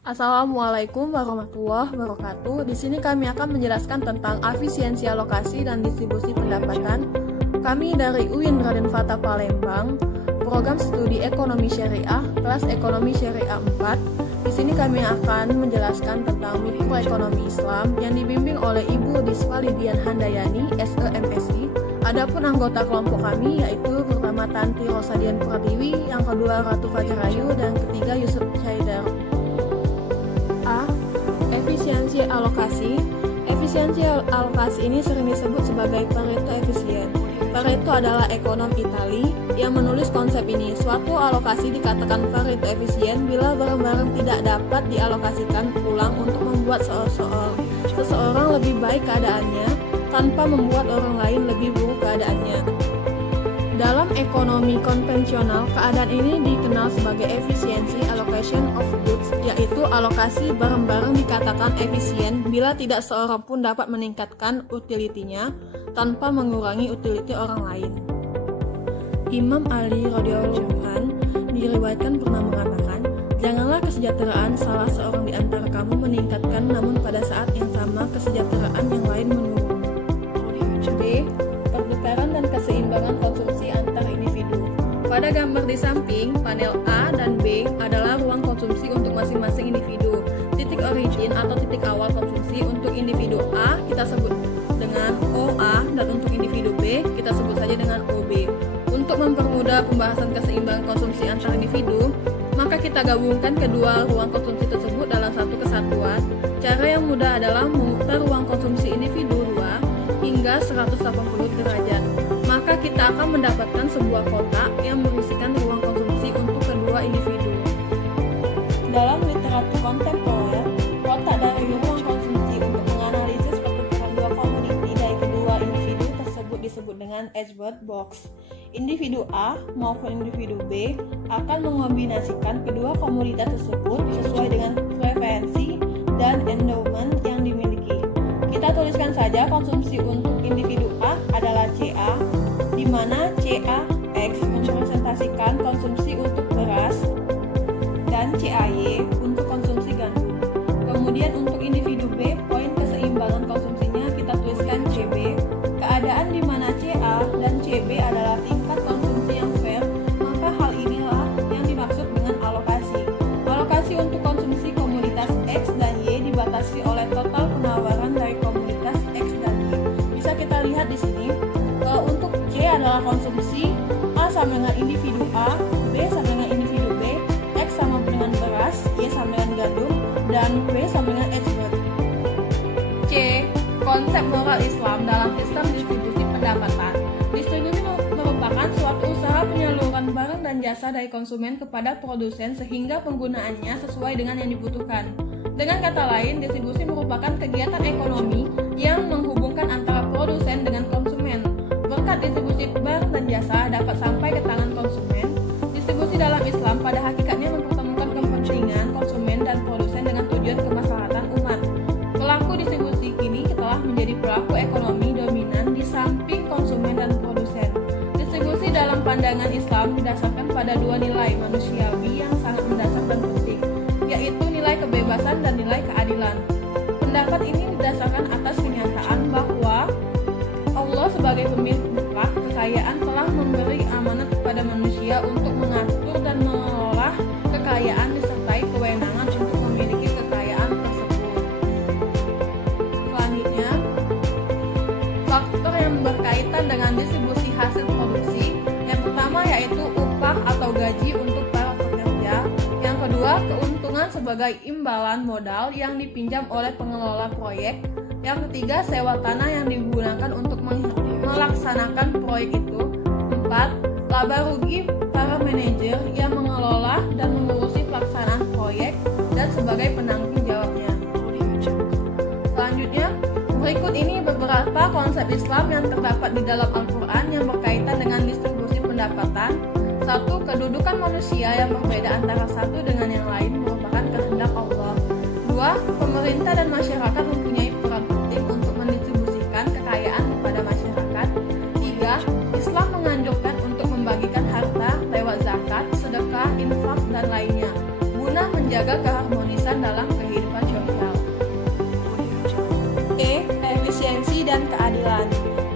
Assalamualaikum warahmatullahi wabarakatuh. Di sini kami akan menjelaskan tentang efisiensi alokasi dan distribusi pendapatan. Kami dari UIN Raden Fatah Palembang, program studi ekonomi syariah, kelas ekonomi syariah 4. Di sini kami akan menjelaskan tentang mikroekonomi Islam yang dibimbing oleh Ibu Disfa Lidian Handayani, SEMSI. Adapun anggota kelompok kami yaitu pertama Tanti Rosadian Pratiwi, yang kedua Ratu Fajrayu, dan ketiga Yusuf Haidar. A. Efisiensi alokasi. Efisiensi alokasi ini sering disebut sebagai Pareto efisien. Pareto adalah ekonom Itali yang menulis konsep ini. Suatu alokasi dikatakan Pareto efisien bila barang-barang tidak dapat dialokasikan ulang untuk membuat seseorang lebih baik keadaannya tanpa membuat orang lain lebih buruk keadaannya. Dalam ekonomi konvensional, keadaan ini dikenal sebagai efisiency allocation of goods, yaitu alokasi barang-barang dikatakan efisien bila tidak seorang pun dapat meningkatkan utilitinya tanpa mengurangi utility orang lain. Imam Ali radhiyallahu anhu diriwayatkan pernah mengatakan, "Janganlah kesejahteraan salah seorang di antara kamu meningkatkan, namun pada saat yang sama kesejahteraan yang lain menurun." B. Pertukaran dan keseimbangan konsumsi antar individu. Pada gambar di samping, panel A dan B adalah ruang konsumsi untuk masing-masing individu. Titik origin atau titik awal konsumsi untuk individu A kita sebut dengan OA, dan untuk individu B kita sebut saja dengan OB. Untuk mempermudah pembahasan keseimbangan konsumsi antar individu, maka kita gabungkan kedua ruang konsumsi tersebut dalam satu kesatuan. Cara yang mudah adalah memutar ruang konsumsi individu 2 hingga 180 derajat. Maka kita akan mendapatkan sebuah kotak yang berisikan ruang konsumsi untuk kedua individu. Dalam literatur kontemporer, kotak dari ruang konsumsi untuk menganalisis pertukaran dua komoditi dari kedua individu tersebut disebut dengan Edgeworth box. Individu A maupun individu B akan mengombinasikan kedua komoditas tersebut sesuai dengan preferensi dan endowment yang dimiliki. Kita tuliskan saja konsumsi untuk individu A adalah CA, di mana CAX merepresentasikan konsumsi untuk beras, dan CAY untuk konsumsi gandum. Kemudian untuk individu B, poin keseimbangan konsumsinya kita tuliskan CB. Keadaan di mana CA dan CB adalah tingkat konsumsi yang fair, maka hal inilah yang dimaksud dengan alokasi. Alokasi untuk konsumsi komoditas X dan Y dibatasi oleh total penawaran dari komoditas X dan Y. Bisa kita lihat di sini, untuk C adalah konsumsi, A sama dengan individu A, B sama dengan individu B, X sama dengan beras, Y sama dengan gandum, dan W sama dengan Edgeworth. C. Konsep moral Islam dalam sistem distribusi pendapatan. Distribusi merupakan suatu usaha penyaluran barang dan jasa dari konsumen kepada produsen sehingga penggunaannya sesuai dengan yang dibutuhkan. Dengan kata lain, distribusi merupakan kegiatan ekonomi yang menghubungkan antara produsen dengan konsumen. Berkat distribusi barang dan jasa dapat sampai ke tangan konsumen. Distribusi dalam Islam pada hakikatnya mempertemukan kepentingan konsumen dan produsen dengan tujuan kemaslahatan umat. Pelaku distribusi kini telah menjadi pelaku ekonomi dominan di samping konsumen dan produsen. Distribusi dalam pandangan Islam didasarkan pada dua nilai manusiawi yang sangat mendasar dan penting, yaitu nilai kebebasan dan nilai keadilan. Pendapat ini didasarkan atas kenyataan bahwa Allah sebagai pemilik mutlak kekayaan telah memberi amanat kepada manusia untuk mengatur dan mengelola kekayaan disertai kewenangan untuk memiliki kekayaan tersebut. Selanjutnya, faktor yang berkaitan dengan distribusi hasil produksi. Yang pertama yaitu upah atau gaji untuk para pekerja. Yang kedua, keuntungan sebagai imbalan modal yang dipinjam oleh pengelola proyek. Yang ketiga, sewa tanah yang digunakan untuk melaksanakan proyek itu. 4. Laba rugi para manajer yang mengelola dan mengurusi pelaksanaan proyek dan sebagai penanggung jawabnya. Selanjutnya, berikut ini beberapa konsep Islam yang terdapat di dalam Al-Quran yang berkaitan dengan distribusi pendapatan. 1. Kedudukan manusia yang berbeda antara satu dengan yang lain merupakan kehendak Allah. 2. Pemerintah dan masyarakat mempunyai peran penting untuk mendistribusikan kekayaan kepada masyarakat. 3. Islam menganjurkan untuk membagikan harta lewat zakat, sedekah, infak, dan lainnya guna menjaga keharmonisan dalam keadilan.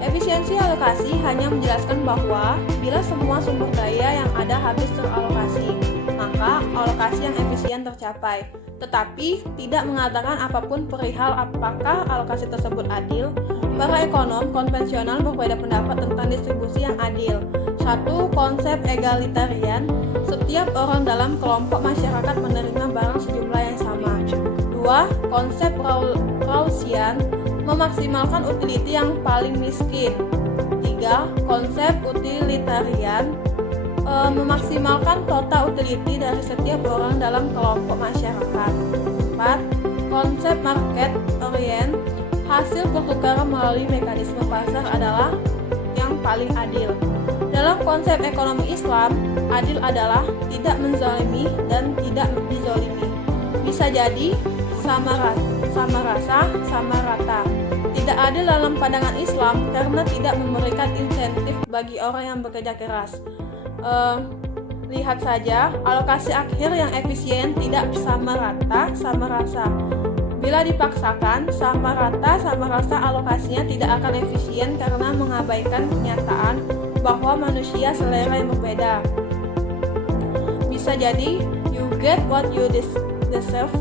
Efisiensi alokasi hanya menjelaskan bahwa bila semua sumber daya yang ada habis teralokasi, maka alokasi yang efisien tercapai. Tetapi tidak mengatakan apapun perihal apakah alokasi tersebut adil. Para ekonom konvensional berbeda pendapat tentang distribusi yang adil. 1. Konsep egalitarian, setiap orang dalam kelompok masyarakat menerima barang sejumlah yang sama. 2. Konsep Rawlsian, memaksimalkan utility yang paling miskin. 3. Konsep utilitarian, memaksimalkan total utility dari setiap orang dalam kelompok masyarakat. 4. Konsep market orient, hasil pertukaran melalui mekanisme pasar adalah yang paling adil. Dalam konsep ekonomi Islam, adil adalah tidak menzalimi dan tidak dizalimi. Bisa jadi sama rasa, sama rata. Tidak adil dalam pandangan Islam karena tidak memberikan insentif bagi orang yang bekerja keras. Lihat saja, alokasi akhir yang efisien tidak sama rata, sama rasa. Bila dipaksakan, sama rasa alokasinya tidak akan efisien karena mengabaikan kenyataan bahwa manusia selera yang berbeda. Bisa jadi, you get what you deserve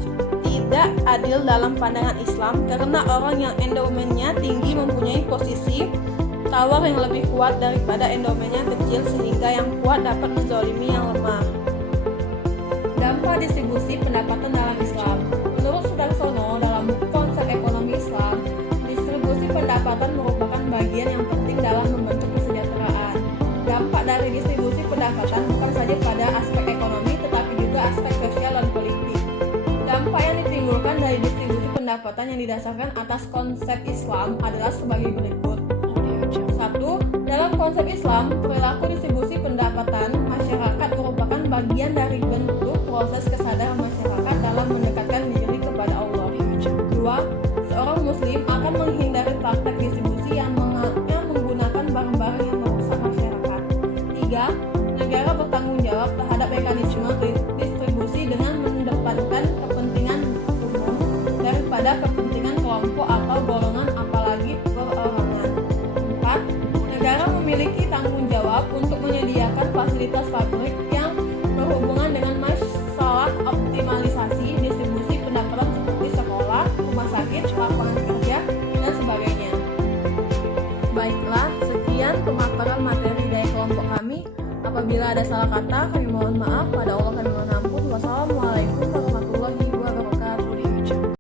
tidak adil dalam pandangan Islam karena orang yang endowmentnya tinggi mempunyai posisi tawar yang lebih kuat daripada endowmentnya kecil sehingga yang kuat dapat menzalimi yang lemah. Dampak distribusi pendapatan dalam Islam. Menurut Sudarsono dalam buku Konsep Ekonomi Islam, distribusi pendapatan merupakan bagian yang penting dalam membentuk kesejahteraan. Dampak dari distribusi pendapatan bukan saja pada aspek ekonomi tetapi juga aspek sosial dan politik. Dampak yang ditimbulkan dari distribusi pendapatan yang didasarkan atas konsep Islam adalah sebagai berikut. 1. Dalam konsep Islam, perilaku distribusi pendapatan masyarakat merupakan bagian dari bentuk proses kesadaran masyarakat dalam mendekatkan diri kepada Allah. 2. Seorang muslim akan menghindari praktek distribusi yang menggunakan barang-barang yang merusak masyarakat. 3. Negara bertanggung jawab terhadap mekanisme distribusi dengan mendepankan kepentingan umum daripada kepentingan kelompok atau golongan apalagi perorangan. 4. Negara memiliki tanggung jawab untuk menyediakan fasilitas publik yang berhubungan dengan masalah optimalisasi distribusi pendapatan seperti sekolah, rumah sakit, lapangan kerja, dan sebagainya. Baiklah, sekian pemaparan materi dari kelompok kami. Apabila ada salah kata, kami mohon maaf.